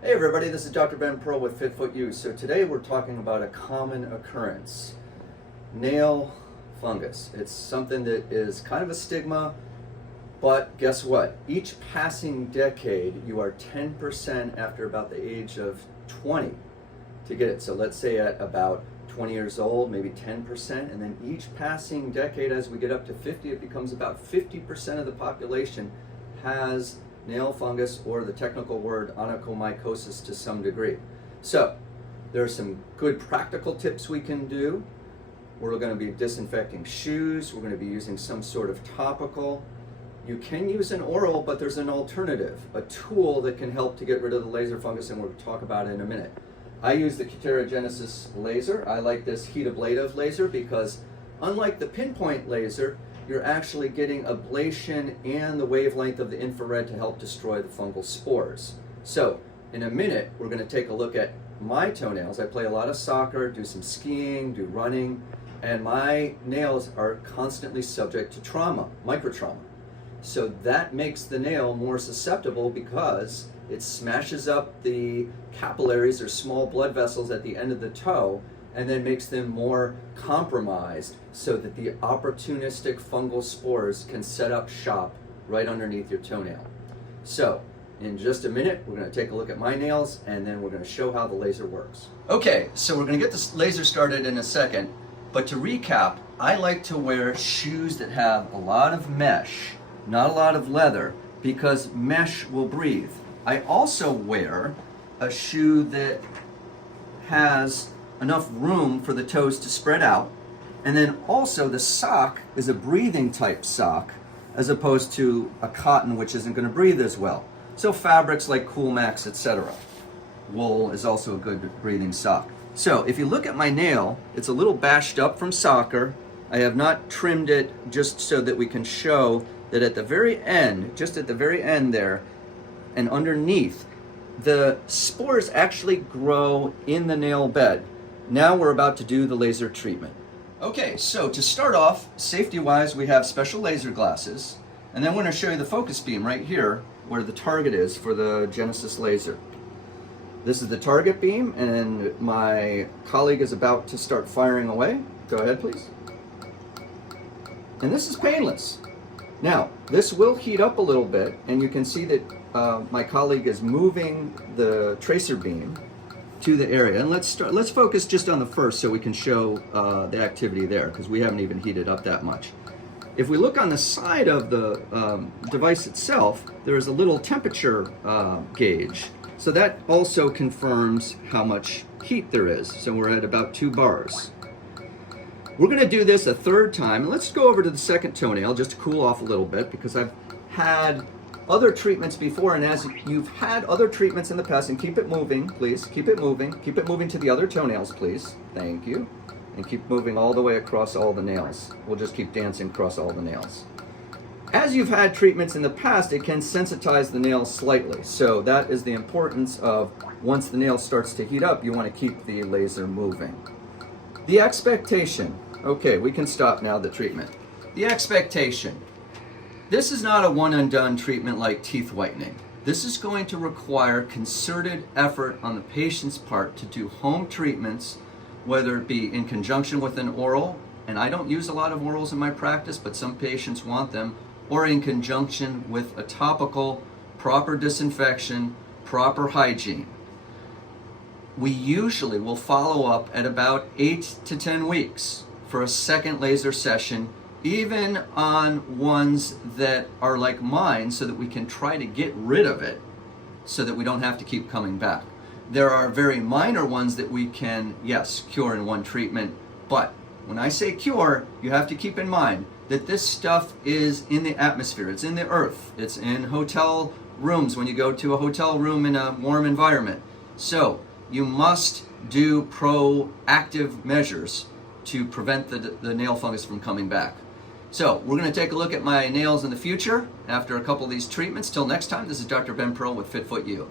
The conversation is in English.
Hey everybody, this is Dr. Ben Pearl with Fitfoot U. So today we're talking about a common occurrence, nail fungus. It's something that is kind of a stigma, but guess what? Each passing decade, you are 10% after about the age of 20 to get it. So let's say at about 20 years old, maybe 10%, and then each passing decade as we get up to 50, it becomes about 50% of the population has nail fungus, or the technical word onychomycosis to some degree. So there are some good practical tips we can do. We're going to be disinfecting shoes. We're going to be using some sort of topical. You can use an oral, but there's an alternative, a tool that can help to get rid of the laser fungus, and we'll talk about it in a minute. I use the Genesis laser. I like this heat ablative laser because unlike the pinpoint laser, you're actually getting ablation and the wavelength of the infrared to help destroy the fungal spores. So in a minute, we're going to take a look at my toenails. I play a lot of soccer, do some skiing, do running, and my nails are constantly subject to trauma, microtrauma. So that makes the nail more susceptible because it smashes up the capillaries or small blood vessels at the end of the toe and then makes them more compromised so that the opportunistic fungal spores can set up shop right underneath your toenail. So in just a minute, we're going to take a look at my nails and then we're going to show how the laser works. Okay, so we're going to get this laser started in a second, but to recap, I like to wear shoes that have a lot of mesh, not a lot of leather, because mesh will breathe. I also wear a shoe that has enough room for the toes to spread out, and then also the sock is a breathing type sock as opposed to a cotton which isn't going to breathe as well. So fabrics like Cool Max, etc. Wool is also a good breathing sock. So if you look at my nail, it's a little bashed up from soccer. I have not trimmed it just so that we can show that at the very end, just at the very end there and underneath, the spores actually grow in the nail bed. Now we're about to do the laser treatment. Okay, so to start off, safety-wise, we have special laser glasses, and then we're going to show you the focus beam right here, where the target is for the Genesis laser. This is the target beam, and my colleague is about to start firing away. Go ahead, please. And this is painless. Now, this will heat up a little bit, and you can see that my colleague is moving the tracer beam to the area. And let's focus just on the first so we can show the activity there, because we haven't even heated up that much. If we look on the side of the device itself, there is a little temperature gauge. So that also confirms how much heat there is. So we're at about 2 bars. We're going to do this a third time. And let's go over to the second toenail just to cool off a little bit, because I've had other treatments before, and as you've had other treatments in the past, and keep it moving, please, keep it moving to the other toenails, please, thank you, and keep moving all the way across all the nails. We'll just keep dancing across all the nails. As you've had treatments in the past, it can sensitize the nails slightly, so that is the importance of once the nail starts to heat up, you want to keep the laser moving. The expectation, okay, we can stop now the treatment. The expectation. This is not a one and done treatment like teeth whitening. This is going to require concerted effort on the patient's part to do home treatments, whether it be in conjunction with an oral, and I don't use a lot of orals in my practice, but some patients want them, or in conjunction with a topical, proper disinfection, proper hygiene. We usually will follow up at about 8 to 10 weeks for a second laser session, even on ones that are like mine, so that we can try to get rid of it so that we don't have to keep coming back. There are very minor ones that we can, yes, cure in one treatment, but when I say cure, you have to keep in mind that this stuff is in the atmosphere, it's in the earth, it's in hotel rooms when you go to a hotel room in a warm environment. So you must do proactive measures to prevent the nail fungus from coming back. So we're going to take a look at my nails in the future after a couple of these treatments. Till next time, this is Dr. Ben Pearl with Fitfoot U.